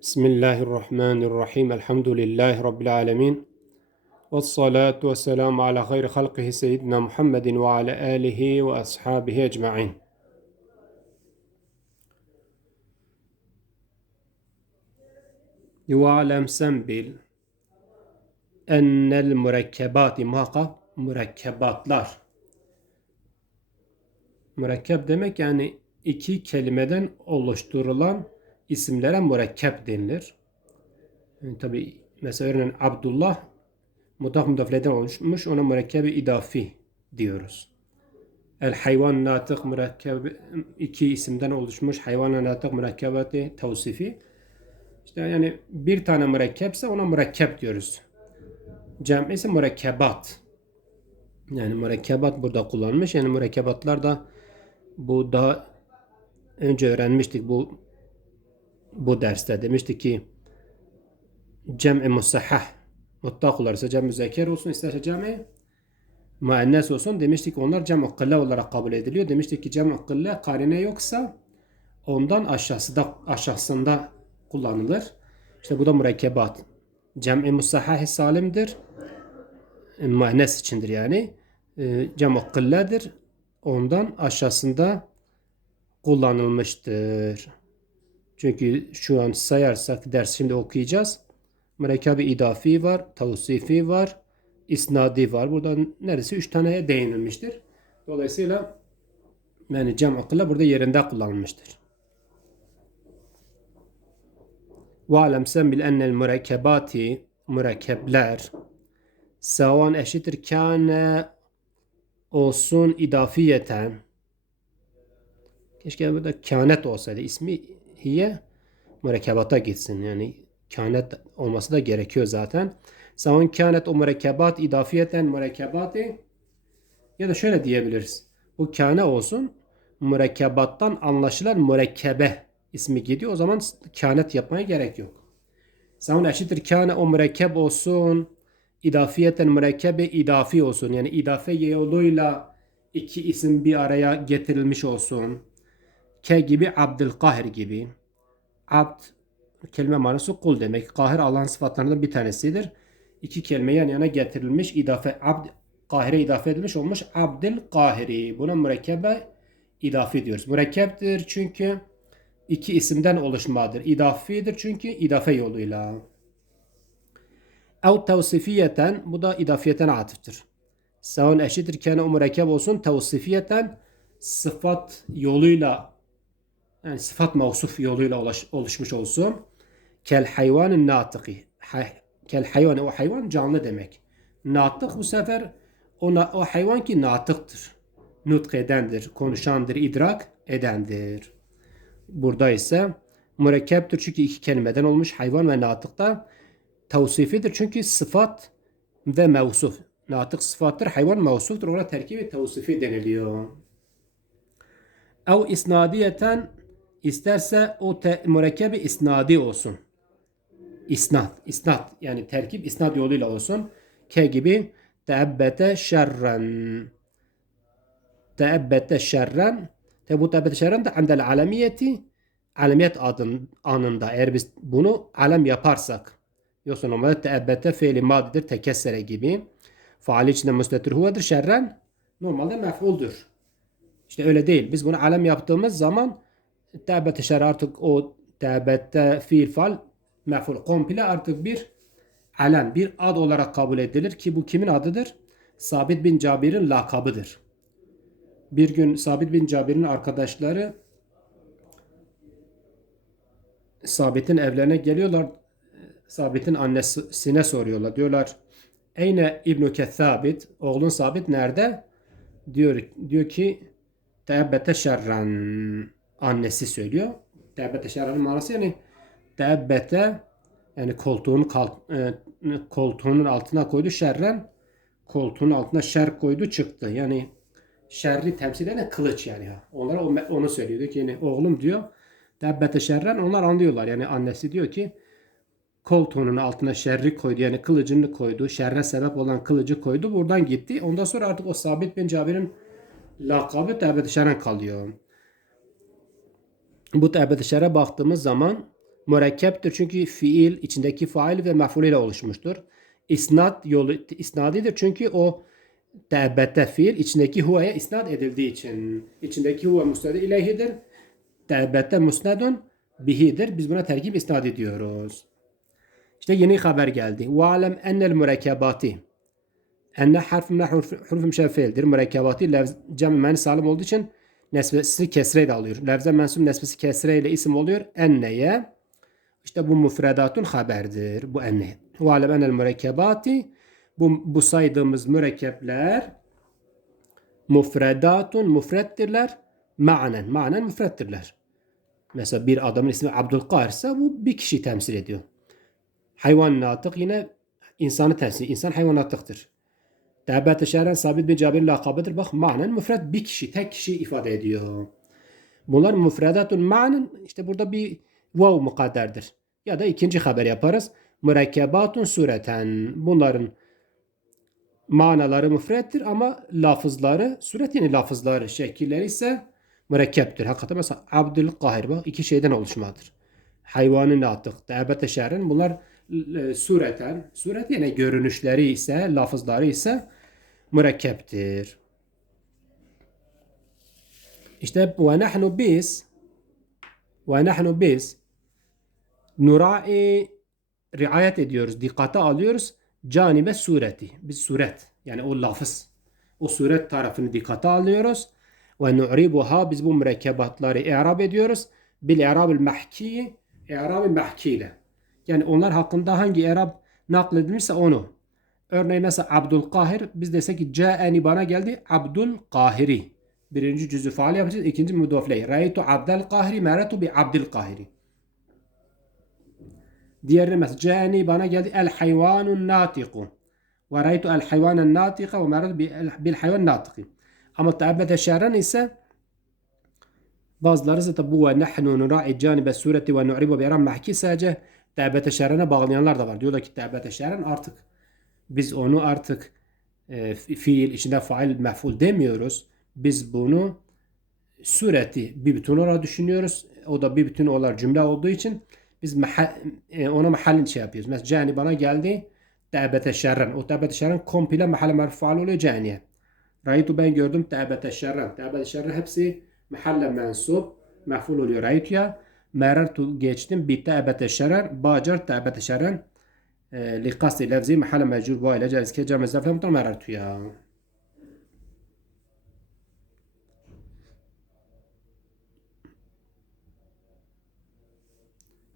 بسم الله الرحمن الرحيم الحمد لله رب العالمين والصلاة والسلام على خير خلقه سيدنا محمد وعلى آله وأصحابه أجمعين واعلم سنبل أن المركبات muhakkak mürekkebatlar mürekkep demek yani iki kelimeden oluşturulan isimlere mürekkep denilir. Yani tabi mesela örneğin Abdullah mudaf müdafileden oluşmuş ona mürekkebi idafi diyoruz. El hayvan natık mürekkeb iki isimden oluşmuş hayvan natık mürekkebati tavsifi. İşte yani bir tane mürekkepse ona mürekkep diyoruz. Cem ise mürekkebat. Yani mürekkebat burada kullanmış. Yani mürekkebatlar da bu daha önce öğrenmiştik bu bu derste demiştik ki cem'i musahhah mutlak olursa cem müzekker olsun isterse cem'i müennes olsun demiştik onlar cem'u kılle olarak kabul ediliyor. Demiştik ki cem'u kılle karine yoksa ondan aşağısında aşağısında kullanılır. İşte bu da mürekkebat. Cem'i musahhah salimdir. Müennes içindir yani. Cem'u kılledir. Ondan aşağısında kullanılmıştır. Çünkü şu an sayarsak ders şimdi okuyacağız. Mürekkebi idafi var, tavsifi var, isnadi var. Burada neresi üç taneye değinilmiştir. Dolayısıyla yani cem akılla burada yerinde kullanılmıştır. Ve sen bil ennel mürekkebati mürekkepler savan eşittir kâne olsun idafiyeten keşke burada kânet olsaydı ismi hiye mürekkebata gitsin. Yani kânet olması da gerekiyor zaten. Savan kânet o mürekkebat idafiyeten mürekkebati ya da şöyle diyebiliriz. Bu kâne olsun mürekkebattan anlaşılan mürekkebe ismi gidiyor. O zaman kânet yapmaya gerek yok. Savan eşittir kâne o mürekkep olsun idafiyeten mürekkebe idafi olsun. Yani idafe yoluyla iki isim bir araya getirilmiş olsun. Ke gibi Abdülkahir gibi. Abd kelime manası kul demek. Kahir Allah'ın sıfatlarından bir tanesidir. İki kelime yan yana getirilmiş idafe abd kahire idafe edilmiş olmuş Abdül Kahiri. Buna mürekkebe idafi diyoruz. Mürekkeptir çünkü iki isimden oluşmadır. İdafidir çünkü idafe yoluyla. Ev tevsifiyeten bu da idafiyeten atıftır. Sevan eşittir kene o mürekkep olsun tevsifiyeten sıfat yoluyla yani sıfat mevsuf yoluyla oluş, oluşmuş olsun. Kel hayvanın natıkı. Kel hayvan o hayvan canlı demek. Natık bu sefer o, o hayvan ki natıktır. Nutk edendir, konuşandır, idrak edendir. Burada ise mürekkeptir çünkü iki kelimeden olmuş hayvan ve natıkta tavsifidir. Çünkü sıfat ve mevsuf. Natık sıfattır, hayvan mevsuftur. Ona terkibi tavsifi deniliyor. Ev isnadiyeten isterse o te, mürekkebi isnadi olsun. İsnat, isnat yani terkip isnat yoluyla olsun. Ke gibi teebbete şerren. Teebbete şerren. Te bu teebbete şerren de andel alemiyeti alemiyet adın, anında eğer biz bunu alem yaparsak Yoksa normalde teebbete fiili madidir tekessere gibi. Faali içinde müstetir huvedir şerren. Normalde mef'uldur. İşte öyle değil. Biz bunu alem yaptığımız zaman teebbete şer artık o teebbette fiil fal mef'ul komple artık bir alem, bir ad olarak kabul edilir ki bu kimin adıdır? Sabit bin Cabir'in lakabıdır. Bir gün Sabit bin Cabir'in arkadaşları Sabit'in evlerine geliyorlar. Sabit'in annesine soruyorlar. Diyorlar Eyne İbn-i Kethabit, oğlun Sabit nerede? Diyor, diyor ki Teebbete şerran annesi söylüyor. Teebbete şerranın manası yani teebbete yani koltuğun e, koltuğunun altına koydu şerren koltuğun altına şer koydu çıktı. Yani şerri temsil eden kılıç yani. Onlara onu söylüyor. Diyor ki yani oğlum diyor tebbete şerren onlar anlıyorlar. Yani annesi diyor ki koltuğunun altına şerri koydu. Yani kılıcını koydu. Şerre sebep olan kılıcı koydu. Buradan gitti. Ondan sonra artık o Sabit bin Cabir'in lakabı Tebet-i Şer'e kalıyor. Bu Tebet-i Şer'e baktığımız zaman Mürekkeptir çünkü fiil içindeki fail ve mef'ul ile oluşmuştur. İsnat yolu isnadidir çünkü o tebbette fiil içindeki huve'ye isnat edildiği için. içindeki huve musned ileyhidir. Tebbette musnedun bihidir. Biz buna terkip isnat ediyoruz. İşte yeni haber geldi. Ve alem ennel mürekkebati. Enne harf min huruf müşeffeildir. Mürekkebati cem salim olduğu için nesbesi kesreyle alıyor. Levze mensup nesbesi kesreyle isim oluyor. Enneye işte bu müfredatun haberdir. Bu enne. Ve alem ennel mürekkebati bu, bu saydığımız mürekkepler müfredatun müfrettirler. Ma'nen. Ma'nen müfrettirler. Mesela bir adamın ismi Abdülkahir ise bu bir kişi temsil ediyor. Hayvan natık yine insanı temsil ediyor. İnsan hayvanatıktır. Tebet-i şeren sabit bin Cabir lakabıdır. Bak manen müfred bir kişi, tek kişi ifade ediyor. Bunlar müfredatun manen işte burada bir vav mukadderdir. Ya da ikinci haber yaparız. Mürekkebatun sureten. Bunların manaları müfrettir ama lafızları, suret yani lafızları, şekilleri ise mürekkeptir. Hakikaten mesela Abdülkahir bak iki şeyden oluşmadır. Hayvanın atık, tebet şerin bunlar e, sureten, suret yani görünüşleri ise, lafızları ise mürekkeptir. İşte ve nahnu biz ve nahnu biz nurai riayet ediyoruz, dikkate alıyoruz canibe sureti. Biz suret yani o lafız. O suret tarafını dikkate alıyoruz. Ve nu'ribuha biz bu mürekkebatları i'rab ediyoruz. Bil i'rabil mahki i'rabil mahkiyle. Yani onlar hakkında hangi i'rab nakledilmişse onu. Örneğin mesela Abdülkahir biz desek ki ca'eni bana geldi Abdülkahiri. Birinci cüzü faal yapacağız. ikinci müdafleyi. Raytu Abdülkahiri meratu bi Abdülkahiri. Diğeri mesela cani bana geldi el hayvanun natiku. Ve raytu el hayvanen natika ve meratu bil hayvan natiki. Ama teabbete şerren ise bazıları ise bu ve nahnu nura'i canibe sureti ve nu'ribu bi eram mahki sadece teabbete şerrene bağlayanlar da var. Diyorlar ki teabbete şerren artık biz onu artık e, fiil içinde fail mef'ul demiyoruz. Biz bunu sureti bir bütün olarak düşünüyoruz. O da bir bütün olarak cümle olduğu için biz mahal, e, ona mahallin şey yapıyoruz. Mesela cani bana geldi. Te'bete şerren. O te'bete şerren komple mahalle merfual oluyor caniye. Raytu ben gördüm te'bete şerren. Te'bete şerren hepsi mahalle mensup. Meful oluyor. Raytu ya. Merartu geçtim. Bi te'bete şerren. Bacar te'bete şerren. لقصد لفظي محل مجرور باي لجلس كي جمع زفلة مطر مررت يا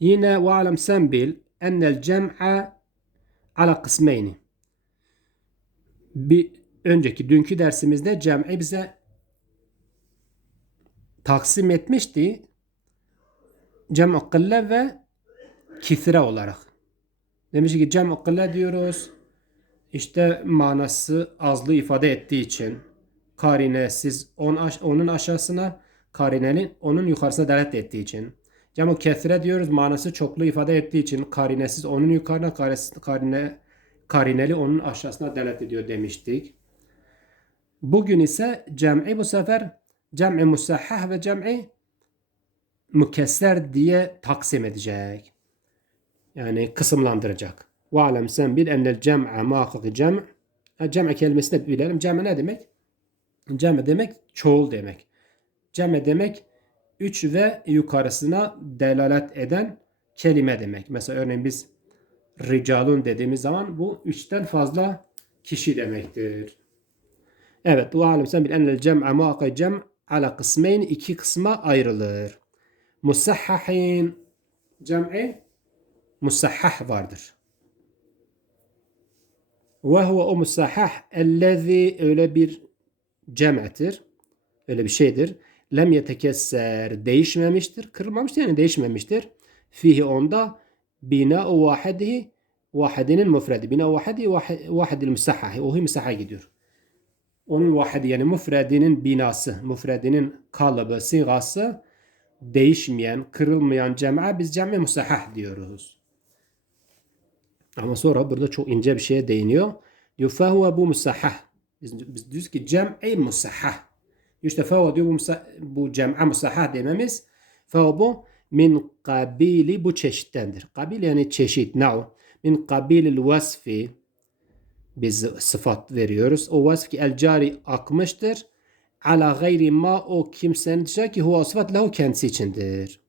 Yine ve sen bil ennel cem'a ala kısmeyni. Bir önceki dünkü dersimizde cem'i bize taksim etmişti. Cem'u kılle ve kithre olarak. Demiş ki cem'u kılle diyoruz. İşte manası azlı ifade ettiği için karinesiz on aş onun aşağısına karinenin onun yukarısına delalet ettiği için. Cem kesre diyoruz manası çoklu ifade ettiği için karinesiz onun yukarına karine, karineli onun aşağısına delalet ediyor demiştik. Bugün ise cem'i bu sefer cem'i musahhah ve cem'i mükesser diye taksim edecek. Yani kısımlandıracak. Ve alem sen bil ennel cem'a muhakkak cem' cem'e kelimesini de bilelim. Cem' ne demek? Cem' demek çoğul demek. Cem' demek 3 ve yukarısına delalet eden kelime demek. Mesela örneğin biz ricalun dediğimiz zaman bu 3'ten fazla kişi demektir. Evet, bu alim sen bil enel cem'a muakkay cem ala kısmeyn iki kısma ayrılır. Musahhahin cem'i musahhah vardır. Ve huve o musahhah ellezi öyle bir cem'tir. Öyle bir şeydir lem yetekesser değişmemiştir. Kırılmamıştır yani değişmemiştir. Fihi onda bina o vahedihi vahidinin müfredi. Bina vahidi vahidil musahhahi. Ohi musahha gidiyor. Onun vahidi yani müfredinin binası, müfredinin kalıbı, sigası değişmeyen, kırılmayan cem'a biz cem'i musahhah diyoruz. Ama sonra burada çok ince bir şeye değiniyor. Diyor fehuve bu musahhah. Biz, biz diyoruz ki cem'i musahhah. İşte fehu diyor bu, bu cem'a musahhah dememiz. Fehu bu min kabili bu çeşittendir. Kabil yani çeşit, nav. Min kabilil vasfi biz sıfat veriyoruz. O vasf ki el cari akmıştır. Ala gayri ma o kimsenin dışında ki huva sıfat lehu kendisi içindir.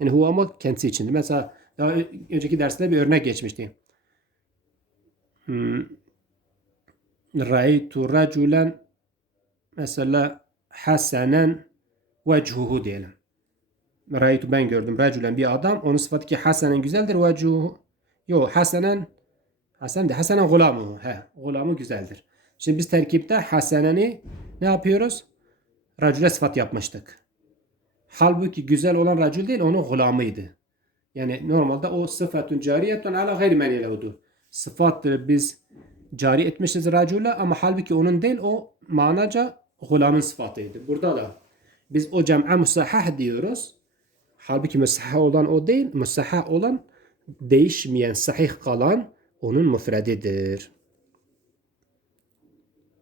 Yani huva ama kendisi içindir. Mesela daha önceki derste bir örnek geçmişti. Hmm. Ra'ytu raculen mesela hasenen vechuhu diyelim. Ra'ytu ben gördüm raculen bir adam. Onun sıfatı ki hasenen güzeldir. Vechuhu Yok hasenen Hasan de Hasanen gulamu. He, gulamı güzeldir. Şimdi biz terkipte Hasaneni ne yapıyoruz? Racüle sıfat yapmıştık. Halbuki güzel olan racül değil, onun gulamıydı. Yani normalde o sıfatun cariyetun ala gayri men yelehudur. Sıfattır biz cari etmişiz racüle ama halbuki onun değil o manaca gulamın sıfatıydı. Burada da biz o cem'e musahhah diyoruz. Halbuki musahhah olan o değil, musahhah olan değişmeyen, sahih kalan onun müfredidir.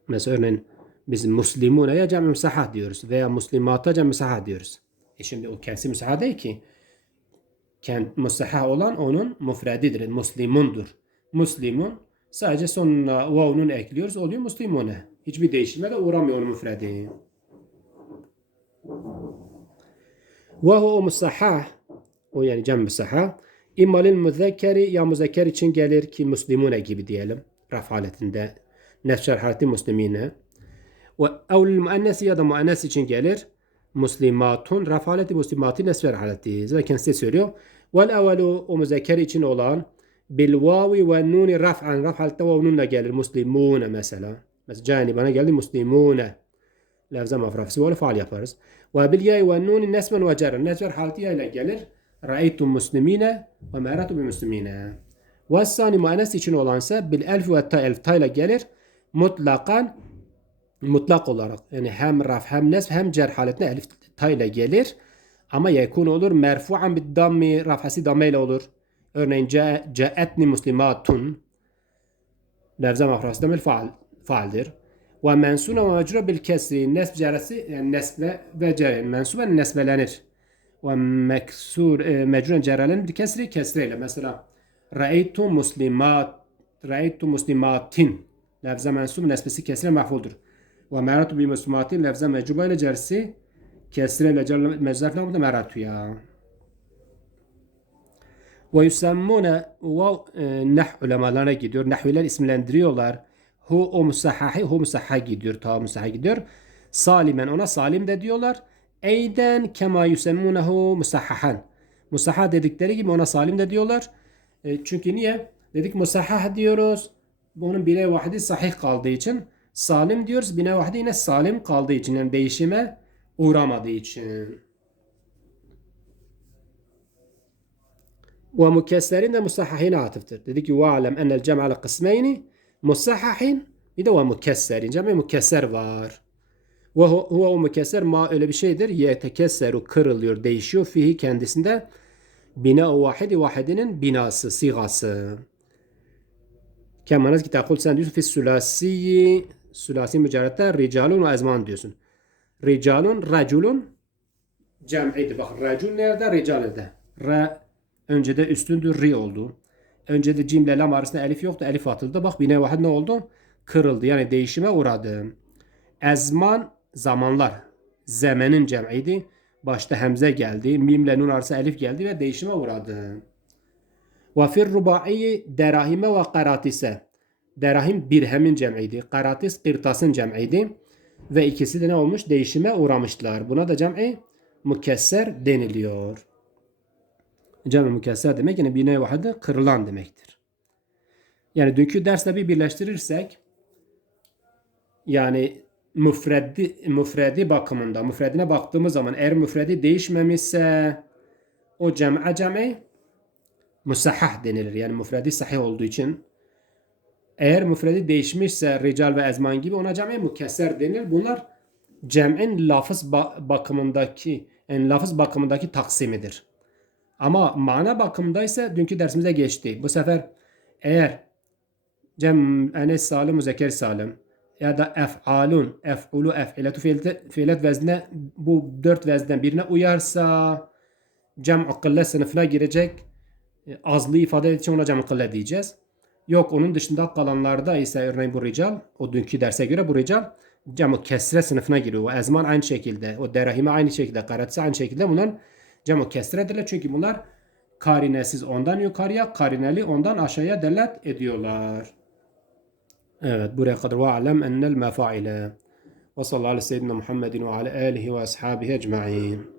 Mesela örneğin biz Müslümuna'ya cem müsahhah diyoruz veya Müslümata cem müsahhah diyoruz. E şimdi o kendisi müsahhah değil ki. Müsahhah olan onun müfredidir, Müslümundur. Müslümun sadece sonuna vav'nun ekliyoruz oluyor Müslümune. Hiçbir değişime de uğramıyor onun müfredi. Ve o musahhah o yani cem musahhah İmma lil müzekkeri ya müzekker için gelir ki muslimune gibi diyelim. Raf haletinde. Nefşer haleti muslimine. Ve evlil müennesi ya da müennes için gelir. Muslimatun raf haleti muslimati nesfer haleti. Zaten kendisi söylüyor. Vel evvelu o müzekker için olan bil vavi ve nuni raf'an raf halette vav nunla gelir. Muslimune mesela. Mesela cani bana geldi muslimune. Lafza mafrafisi ve faal yaparız. Ve bil yay ve nuni nesmen ve cerren. Nesfer haleti ile gelir. Ra'aytum muslimine ve meratu bi muslimine. Ve müennes için olansa bil elf ve ta elf ta gelir. Mutlakan mutlak olarak yani hem raf hem nesb hem cer haletine elif ta ile gelir. Ama yekun olur merfu'an bid dammi rafhası damme ile olur. Örneğin ca, caetni muslimatun lafza mahrası damel faal, faaldir. Ve mensuna ve mecrur bil kesri nesb ceresi yani nesble ve cer mensuben nesbelenir. Ve meksur e, mecruren cerelen bir kesri kesreyle. Mesela Ra'eytu muslimat Ra'eytu muslimatin lafza mensub nesbesi kesre mahfuldur. Ve meratu bi muslimatin lafza mecruba ile cersi kesreyle cer meczaf lamda meratu ya. Ve yusammune ve nah ulemalarına gidiyor. Nahviler isimlendiriyorlar. Hu o musahhahi hu musahha gidiyor. Ta musahha gidiyor. Salimen ona salim de diyorlar. Eyden kema yusemmunehu musahhahan. Musahha dedikleri gibi ona salim de diyorlar. E, çünkü niye? Dedik musahhah diyoruz. Bunun bine vahidi sahih kaldığı için. Salim diyoruz. Bine vahidi yine salim kaldığı için. Yani değişime uğramadığı için. Ve mukesserin de musahhahine atıftır. Dedi ki ve'alem enel cem'ale kısmeyni musahhahin bir de ve mukesserin. Cem'i mukesser var. Ve huve o mukesser ma öyle bir şeydir. Yetekesseru kırılıyor, değişiyor fihi kendisinde. Bina vahidi vahidinin binası, sigası. Ki takul sen diyorsun fi sülasiyi sülasi mücerrette ricalun ve ezman diyorsun. Ricalun, raculun cem'idir. Bak racul nerede, rical nerede? Ra önce de üstündür ri oldu. Önce de cimle lam arasında elif yoktu. Elif atıldı. Bak bine vahid ne oldu? Kırıldı. Yani değişime uğradı. Ezman zamanlar. Zemenin cem'iydi. Başta hemze geldi. Mimle nun arası elif geldi ve değişime uğradı. Ve fir rubai derahime ve karatise. Derahim birhemin cem'iydi. Karatis kırtasın cem'iydi. Ve ikisi de ne olmuş? Değişime uğramışlar. Buna da cem'i mükesser deniliyor. Cem-i mükesser demek yani bir vahide kırılan demektir. Yani dünkü dersle bir birleştirirsek yani müfreddi, müfredi bakımında müfredine baktığımız zaman eğer müfredi değişmemişse o cem'e cem'i musahhah denilir. Yani müfredi sahih olduğu için eğer müfredi değişmişse rical ve ezman gibi ona cem'i mükesser denilir. Bunlar cem'in lafız bakımındaki yani lafız bakımındaki taksimidir. Ama mana bakımında ise dünkü dersimizde geçti. Bu sefer eğer cem enes salim müzekker salim ya da ef'alun, ef'ulu, ef'iletu fiilet veznine bu dört vezden birine uyarsa cem kılle sınıfına girecek e, azlığı ifade için ona cem kılle diyeceğiz. Yok onun dışında kalanlarda ise örneğin bu rical, o dünkü derse göre bu rical cem kesre sınıfına giriyor. O ezman aynı şekilde, o derahime aynı şekilde, karatse aynı şekilde bunların cem kesredirler. Çünkü bunlar karinesiz ondan yukarıya, karineli ondan aşağıya delalet ediyorlar. Evet buraya kadar ve alem ennel mefaile. Ve sallallahu aleyhi ve sellem Muhammedin ve ala alihi ve ashabihi ecma'in.